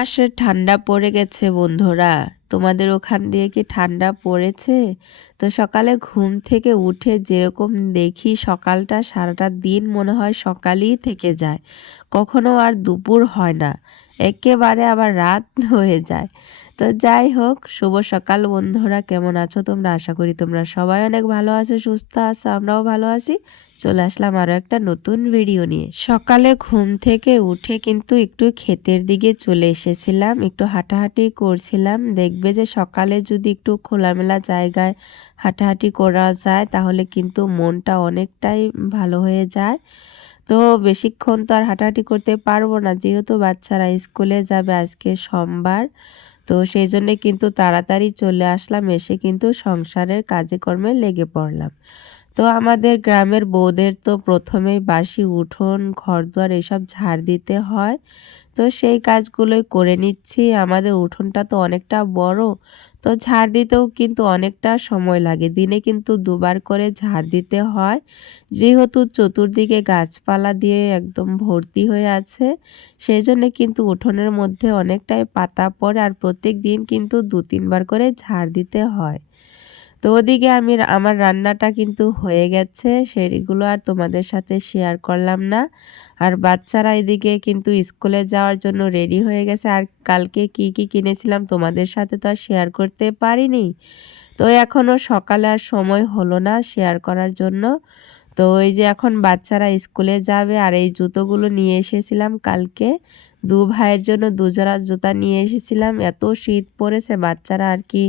মাসের ঠান্ডা পড়ে গেছে বন্ধুরা। তোমাদের ওখান দিয়ে কি ঠান্ডা পড়েছে? তো সকালে ঘুম থেকে উঠে যেরকম দেখি সকালটা সারাটা দিন মনে হয় সকালই থেকে যায়, কখনো আর দুপুর হয় না, একেবারে আবার রাত হয়ে যায়। তো যাই হোক, শুভ সকাল বন্ধুরা, কেমন আছো তোমরা? আশা করি তোমরা সবাই অনেক ভালো আছো, সুস্থ আছো, আমরাও ভালো আছি। চলে আসলাম আরও একটা নতুন ভিডিও নিয়ে। সকালে ঘুম থেকে উঠে কিন্তু একটু ক্ষেতের দিকে চলে এসেছিলাম, একটু হাঁটাহাঁটি করছিলাম। দেখবে যে সকালে যদি একটু খোলামেলা জায়গায় হাঁটাহাঁটি করা যায় তাহলে কিন্তু মনটা অনেকটাই ভালো হয়ে যায়। তো বেশিক্ষণ তো আর হাঁটাহাঁটি করতে পারবো না, যেহেতু বাচ্চারা স্কুলে যাবে, আজকে সোমবার। তো সেই জন্যে কিন্তু তাড়াতাড়ি চলে আসলাম, এসে কিন্তু সংসারের কাজে কর্মে লেগে পড়লাম। তো আমাদের গ্রামের বউদের তো প্রথমেই বাসি উঠোন ঘরদুয়ার এসব ঝাড় দিতে হয়। তো সেই কাজগুলোই করে নিচ্ছি। আমাদের উঠোনটা তো অনেকটা বড়, তো ঝাড় দিতেও কিন্তু অনেকটা সময় লাগে। দিনে কিন্তু দুবার করে ঝাড় দিতে হয়, যেহেতু চতুর্দিকে গাছপালা দিয়ে একদম ভর্তি হয়ে আছে। সেই জন্যে কিন্তু উঠোনের মধ্যে অনেকটাই পাতা পড়ে, আর প্রত্যেক দিন কিন্তু 2-3 বার করে ঝাড় দিতে হয়। তো ওদিকে আমার রান্নাটা কিন্তু হয়ে গেছে, সেগুলো আর তোমাদের সাথে শেয়ার করলাম না। আর বাচ্চারা এদিকে কিন্তু স্কুলে যাওয়ার জন্য রেডি হয়ে গেছে। আর কালকে কি কি কিনেছিলাম তোমাদের সাথে তো আর শেয়ার করতে পারিনি। তো এখনও সকালে আর সময় হলো না শেয়ার করার জন্য। তো এই যে এখন বাচ্চারা স্কুলে যাবে, আর এই জুতোগুলো নিয়ে এসেছিলাম কালকে। ভাইয়ের জন্য 2 জোড়া জুতা নিয়ে এসেছিলাম। এত শীত পড়েছে, বাচ্চারা আর কি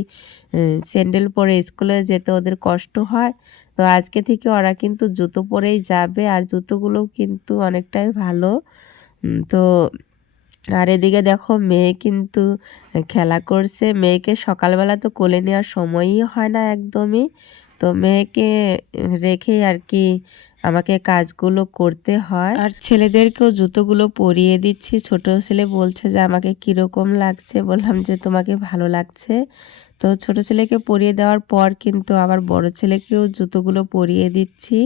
স্যান্ডেল পরে স্কুলে যেতে ওদের কষ্ট হয়। তো আজকে থেকে ওরা কিন্তু জুতো পরেই যাবে, আর জুতোগুলোও কিন্তু অনেকটাই ভালো। তো আর এদিকে দেখো মেয়ে কিন্তু খেলা করছে। মেয়েকে সকালবেলা তো কোলে নেওয়ার সময়ই হয় না একদমই। তো মেয়েকে রেখেই আর কি আমাকে কাজগুলো করতে হয়। আর ছেলেদেরকেও জুতোগুলো পরিয়ে দিচ্ছি। ছোট ছেলে বলছে যে আমাকে কীরকম লাগছে, বললাম যে তোমাকে ভালো লাগছে। তো ছোট ছেলেকে পরিয়ে দেওয়ার পর কিন্তু আবার বড় ছেলেকেও জুতোগুলো পরিয়ে দিচ্ছি।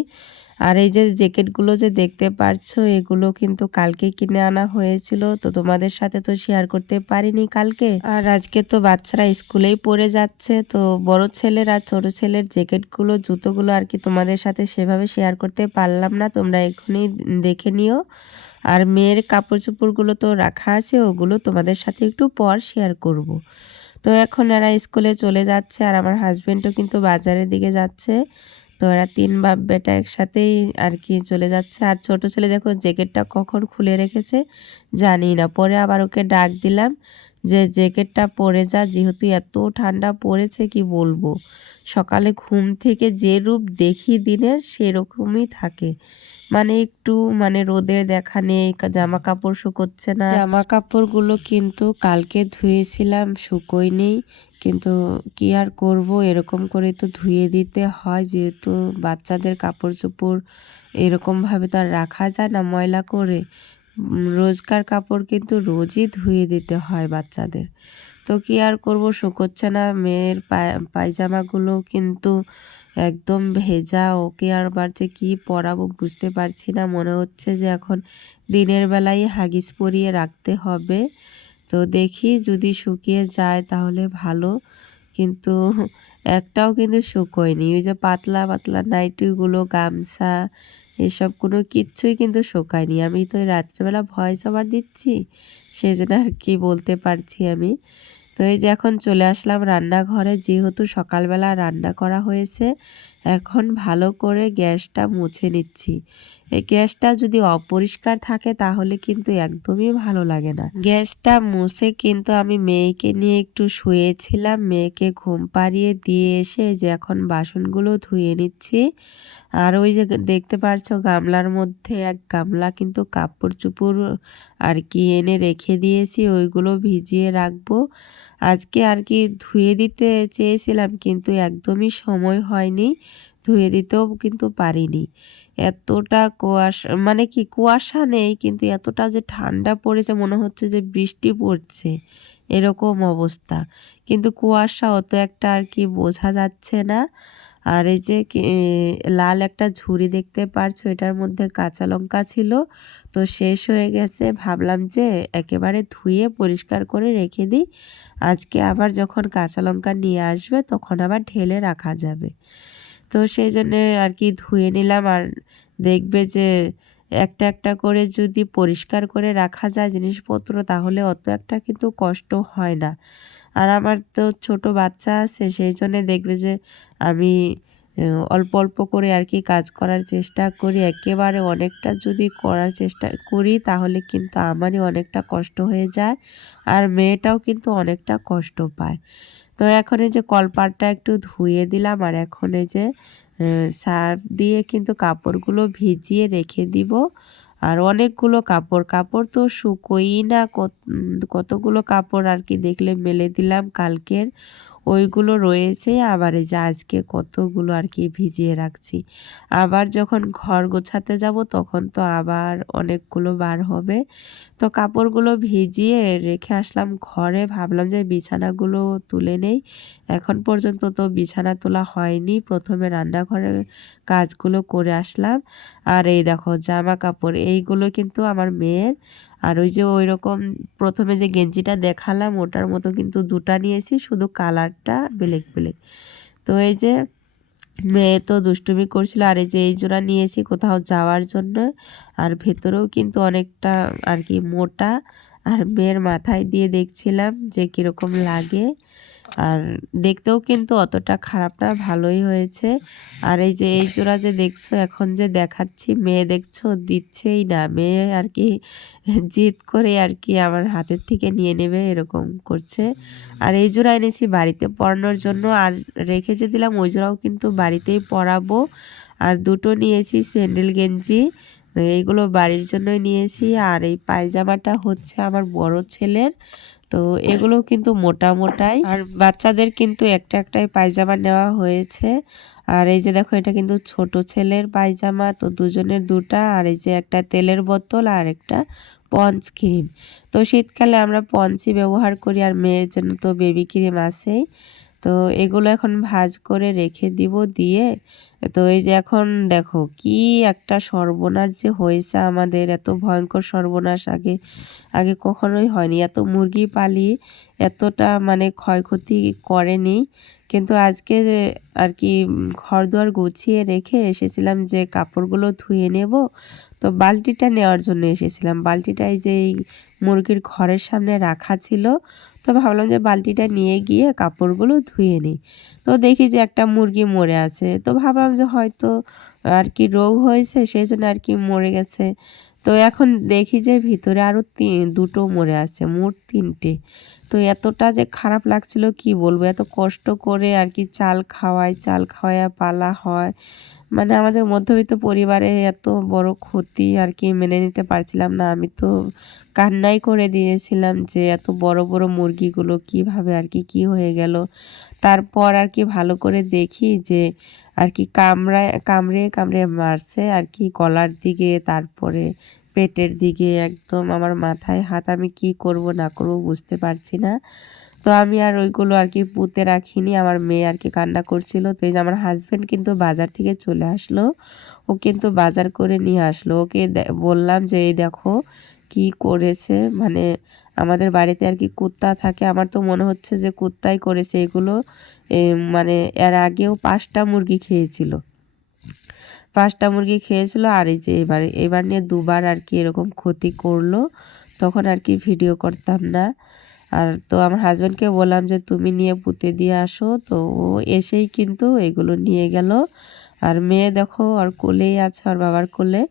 আর এই যে জ্যাকেটগুলো যে দেখতে পারছো, এগুলো কিন্তু কালকে কিনে আনা হয়েছিল, তো তোমাদের সাথে তো শেয়ার করতে পারিনি কালকে। আর আজকে তো বাচ্চারা স্কুলেই পরে যাচ্ছে, তো বড় ছেলের আর ছোট ছেলের জ্যাকেটগুলো জুতোগুলো আর কি তোমাদের সাথে সেভাবে শেয়ার করতে পারলাম না, তোমরা এখনই দেখে নিও। আর মেয়ের কাপড় চোপড়গুলো তো রাখা আছে, ওগুলো তোমাদের সাথে একটু পর শেয়ার করব। তো এখন এরা স্কুলে চলে যাচ্ছে, আর আমার হাজবেন্ডও কিন্তু বাজারের দিকে যাচ্ছে। তো এরা 3 বাপ বেটা একসাথেই আর কি চলে যাচ্ছে। আর ছোট ছেলে দেখো জ্যাকেটটা কখন খুলে রেখেছে জানি না, পরে আবার ওকে ডাক দিলাম যে জ্যাকেটটা পরে যা, যেহেতু এত ঠান্ডা পড়েছে কি বলবো। সকালে ঘুম থেকে যে রূপ দেখি দিনের সেরকমই থাকে, মানে একটু রোদের দেখা নেই, জামা কাপড় শুকোচ্ছে না। জামা কাপড়গুলো কিন্তু কালকে ধুয়েছিলাম, শুকোয়নি, কিন্তু কি আর করব, এরকম করে তো ধুয়ে দিতে হয়, যেহেতু বাচ্চাদের কাপড় চোপড় এরকমভাবে তো আর রাখা যায় না ময়লা করে। রোজকার কাপড় কিন্তু রোজই ধুয়ে দিতে হয় বাচ্চাদের। তো কি আর করব, শুকোচ্ছে না। মেয়ের পায়জামাগুলো কিন্তু একদম ভেজা, ওকে আবার যে কি পরাবো বুঝতে পারছি না। মনে হচ্ছে যে এখন দিনের বেলায় হাগিস পরিয়ে রাখতে হবে। তো দেখি যদি শুকিয়ে যায় তাহলে ভালো, কিন্তু একটাও কিন্তু শুকোয়নি। ওই যে পাতলা পাতলা নাইটিগুলো, গামছা, এসব কোনো কিচ্ছুই কিন্তু শুকায়নি। আমি তো রাত্রেবেলা ভয়েস ওভার দিচ্ছি, সেই জন্য আর কি বলতে পারছি আমি। তো এই যে এখন চলে আসলাম রান্নাঘরে, যেহেতু সকালবেলা রান্না করা হয়েছে। এখন ভালো করে গ্যাসটা মুছে নিচ্ছি। এই গ্যাসটা যদি অপরিষ্কার থাকে তাহলে কিন্তু একদমই ভালো লাগে না। গ্যাসটা মুছে কিন্তু আমি মেয়েকে নিয়ে একটু শুয়েছিলাম, মেয়েকে ঘুম পাড়িয়ে দিয়ে এসে যে এখন বাসনগুলো ধুয়ে নিচ্ছি। আর ওই যে দেখতে পারছো গামলার মধ্যে এক গামলা কিন্তু কাপড় চোপড় আর কি এনে রেখে দিয়েছি, ওইগুলো ভিজিয়ে রাখবো। আজকে আর কি ধুয়ে দিতে চেয়েছিলাম, কিন্তু একদমই সময় হয়নি। ধুয়ে দিতেও কিন্তু পারিনি। এতটা কুয়াশা, মানে কি কুয়াশা নেই কিন্তু এতটা যে ঠান্ডা পড়েছে মনে হচ্ছে যে বৃষ্টি পড়ছে, এরকম অবস্থা। কিন্তু কুয়াশা অত একটা আর কি বোঝা যাচ্ছে না। আর এই যে লাল একটা ঝুড়ি দেখতে পারছো, এটার মধ্যে কাঁচা লঙ্কা ছিল, তো শেষ হয়ে গেছে। ভাবলাম যে একেবারে ধুয়ে পরিষ্কার করে রেখে দিই, আজকে আবার যখন কাঁচা লঙ্কা নিয়ে আসবে তখন আবার ঢেলে রাখা যাবে। তো সেই জন্যে আর কি ধুয়ে নিলাম। আর দেখবে যে একটা একটা করে যদি পরিষ্কার করে রাখা যায় জিনিসপত্র, তাহলে অত একটা কিন্তু কষ্ট হয় না। আর আমার তো ছোট বাচ্চা আছে, সেই জন্যে দেখবে যে আমি অল্প অল্প করে আর কি কাজ করার চেষ্টা করি। একেবারে অনেকটা যদি করার চেষ্টা করি তাহলে কিন্তু আমারই অনেকটা কষ্ট হয়ে যায়, আর মেয়েটাও কিন্তু অনেকটা কষ্ট পায়। তো এখন এই যে কলপাটটা একটু ধুয়ে দিলাম, আর এখন এই যে সার্ফ দিয়ে কিন্তু কাপড়গুলো ভিজিয়ে রেখে দিব। আর অনেকগুলো কাপড় কাপড় তো শুকোই না, কতগুলো কাপড় আর কি দেখলে মেলে দিলাম কালকের, ওইগুলো রয়েছে। আবার এই যে আজকে কতগুলো আর কি ভিজিয়ে রাখছি। আবার যখন ঘর গোছাতে যাব তখন তো আবার অনেকগুলো বার হবে। তো কাপড়গুলো ভিজিয়ে রেখে আসলাম ঘরে, ভাবলাম যে বিছানাগুলো তুলে নেই। এখন পর্যন্ত তো বিছানা তোলা হয়নি, প্রথমে রান্নাঘরের কাজগুলো করে আসলাম। আর এই দেখো জামা কাপড়, এইগুলো কিন্তু আমার মেয়ের। আর ওই যে ওই রকম প্রথমে যে গেঞ্জিটা দেখালাম ওটার মতো কিন্তু দুটা নিয়েছি, শুধু কালারটা ব্ল্যাক ব্ল্যাক। তো এই যে মেয়ে তো দুষ্টুমি করছিল। আর এই যে এই জোড়া নিয়েছি কোথাও যাওয়ার জন্য। আর ভেতরেও কিন্তু অনেকটা আর কি মোটা। আর মেয়ের মাথায় দিয়ে দেখছিলাম যে কীরকম লাগে। আর দেখতেও কিন্তু অতটা খারাপ না, ভালোই হয়েছে। আর এই যে এই জোড়া যে দেখছো এখন যে দেখাচ্ছি, মেয়ে দেখছো দিচ্ছেই না, মেয়ে আর কি জিদ করে আর কি আমার হাতের থেকে নিয়ে নেবে এরকম করছে। আর এই জোড়া এনেছি বাড়িতে পরানোর জন্য, আর রেখে যে দিলাম ওই জোড়াও কিন্তু বাড়িতেই পরাবো। আর দুটো নিয়েছি স্যান্ডেল গেঞ্জি, এইগুলো বাড়ির জন্যই নিয়েছি। আর এই পায়জামাটা হচ্ছে আমার বড় ছেলের, তো এগুলো কিন্তু মোটা মোটাই। আর বাচ্চাদের কিন্তু একটা একটাই পায়জামা নেওয়া হয়েছে। আর এই যে দেখো এটা কিন্তু ছোট ছেলের পায়জামা, তো দুজনের দুটা। আর এই যে একটা তেলের বোতল আর একটা পন্স ক্রিম। তো শীতকালে আমরা পন্সই ব্যবহার করি, আর মেয়ের জন্য তো বেবি ক্রিম আছেই। তো এগুলো এখন ভাঁজ করে রেখে দিব দিয়ে। তো এই যে এখন দেখো কি একটা সর্বনাশ যে হয়েছে আমাদের, এত ভয়ঙ্কর সর্বনাশ আগে আগে কখনোই হয়নি। এত মুরগি পালি এতটা মানে ক্ষয়ক্ষতি করেনি। কিন্তু আজকে যে আর কি ঘরদুয়ার গুছিয়ে রেখে এসেছিলাম যে কাপড়গুলো ধুয়ে নেব, তো বালতিটা নেওয়ার জন্য এসেছিলাম। বালতিটা এই যে এই মুরগির ঘরের সামনে রাখা ছিল, তো ভাবলাম যে বালতিটা নিয়ে গিয়ে কাপড়গুলো ধুয়ে নিই। তো দেখি যে একটা মুরগি মরে আছে, তো ভাবলাম যে হয়তো আর কি রোগ হয়েছে সেই জন্য আর কি মরে গেছে। তো এখন দেখি যে ভিতরে আরও দুটো মরে আছে, মোট তিনটে। তো এতটা যে খারাপ লাগছিল কি বলবো, এত কষ্ট করে আর কি চাল খাওয়ায়া পালা হয়। মানে আমাদের মধ্যবিত্ত পরিবারে এত বড় ক্ষতি আর কি মেনে নিতে পারছিলাম না। আমি তো কান্নাই করে দিয়েছিলাম যে এত বড় বড় মুরগিগুলো কিভাবে আর কি কি হয়ে গেল। তারপর আর কি ভালো করে দেখি যে আর কি কামড়ে কামড়ে মারছে আর কি গলার দিকে, তারপরে পেটের দিকে, একদম আমার মাথায় হাত। আমি কি করব না করব বুঝতে পারছি না। তো আমি আর ওইগুলো আর কি পুঁতে রাখিনি, আমার মেয়ে আর কি কান্না করছিল। তো এই যে আমার হাজব্যান্ড কিন্তু বাজার থেকে চলে আসলো, ও কিন্তু বাজার করে নিয়ে আসলো। ওকে বললাম যে এই দেখো কি করেছে, মানে আমাদের বাড়িতে আর কি কুত্তা থাকে, আমার তো মনে হচ্ছে যে কুত্তাই করেছে এগুলো। মানে এর আগেও 5টা মুরগি খেয়েছিল, 5টা মুরগি খেয়েছিল। আর এই যে এবার নিয়ে দুবার আর কি এরকম ক্ষতি করলো, তখন আর কি ভিডিও করতাম না। আর তো আমার হাজব্যান্ডকে বললাম যে তুমি নিয়ে পুঁতে দিয়ে আসো, তো ও এসেই কিন্তু এগুলো নিয়ে গেল। আর মেয়ে দেখো ওর কোলেই আছে, ওর বাবার কোলে,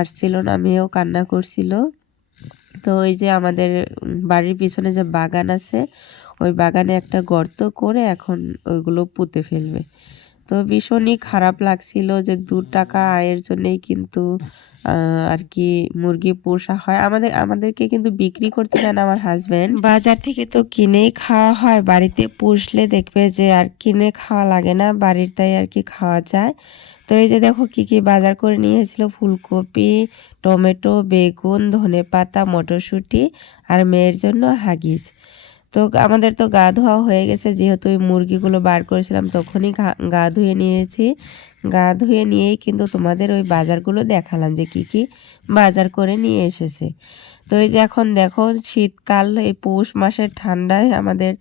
আসছিল না, মেয়েও কান্না করছিল। তো ওই যে আমাদের বাড়ির পিছনে যে বাগান আছে, ওই বাগানে একটা গর্ত করে এখন ওইগুলো পুঁতে ফেলবে। তো ভীষণই খারাপ লাগছিল যে 2 টাকা আয়ের জন্যই কিন্তু আর কি মুরগি পোষা হয়। আমাদেরকে কিন্তু বিক্রি করতে দেয় না আমার হাজবেন্ড। বাজার থেকে তো কিনেই খাওয়া হয়। বাড়িতে পুষলে দেখবে যে আর কিনে খাওয়া লাগে না, বাড়িরটাই আর কি খাওয়া যায়। তো এই যে দেখো কি কি বাজার করে নিয়ে এসেছিল, ফুলকপি, টমেটো, বেগুন, ধনেপাতা, মটরশুঁটি আর মেয়ের জন্য হাগিস। তো আমাদের তো গা ধোয়া হয়ে গেছে, যেহেতু ওই মুরগিগুলো বার করেছিলাম তখনই গা ধুয়ে নিয়েছি। গা ধুয়ে নিয়েই কিন্তু তোমাদের ওই বাজারগুলো দেখালাম যে কি কি বাজার করে নিয়ে এসেছে। তো এই যে এখন দেখো শীতকাল, এই পৌষ মাসের ঠান্ডায় আমাদের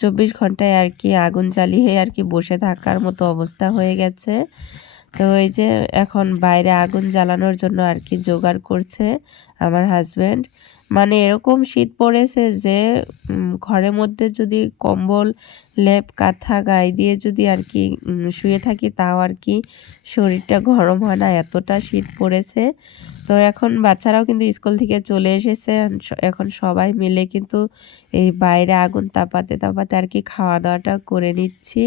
24 ঘন্টায় আর কি আগুন জ্বালিয়ে আর কি বসে থাকার মতো অবস্থা হয়ে গেছে। তো এই যে এখন বাইরে আগুন জ্বালানোর জন্য আর কি জোগাড় করছে আমার হাজবেন্ড। মানে এরকম শীত পড়েছে যে ঘরের মধ্যে যদি কম্বল, লেপ, কাঁথা গায়ে দিয়ে যদি আর কি শুয়ে থাকি তাও আর কি শরীরটা গরম হয় না, এতটা শীত পড়েছে। তো এখন বাচ্চারাও কিন্তু স্কুল থেকে চলে এসেছে, এখন সবাই মিলে কিন্তু এই বাইরে আগুন তাপাতে তাপাতে আর কি খাওয়া দাওয়াটা করে নিচ্ছি।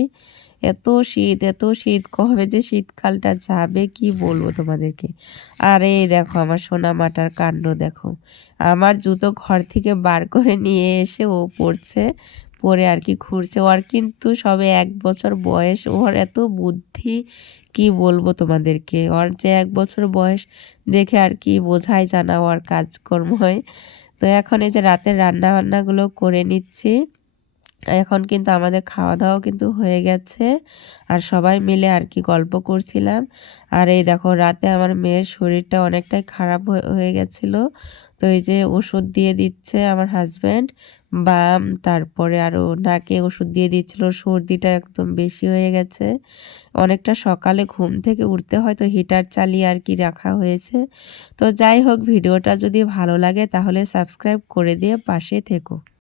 এত শীত কবে যে শীতকালটা যাবে কি বলবো তোমাদেরকে। আর এই দেখো আমার সোনা মাটার কাণ্ড দেখো, আমার জুতো ঘর থেকে বার করে নিয়ে এসে ও পড়ছে, পরে আর কি ঘুরছে। ওর কিন্তু সবে 1 বছর বয়স, ওর এত বুদ্ধি কি বলবো তোমাদেরকে। ওর যে 1 বছর বয়স দেখে আর কি বোঝাই জানা ওর কাজকর্ময়। তো এখন এই যে রাতের রান্না বান্নাগুলো করে নিচ্ছি। এখন কিন্তু আমাদের খাওয়া দাওয়াও কিন্তু হয়ে গেছে, আর সবাই মিলে আর কি গল্প করছিলাম। আর এই দেখো রাতে আমার মেয়ের শরীরটা অনেকটাই খারাপ হয়ে গেছিল। তো এই যে ওষুধ দিয়ে দিচ্ছে আমার হাজব্যান্ড, বাম তারপরে আরও নাকে ওষুধ দিয়ে দিচ্ছিল, সর্দিটা একদম বেশি হয়ে গেছে। অনেকটা সকালে ঘুম থেকে উঠতে হয়তো হিটার চালিয়ে আর কি রাখা হয়েছে। তো যাই হোক, ভিডিওটা যদি ভালো লাগে তাহলে সাবস্ক্রাইব করে দিয়ে পাশে থেকো।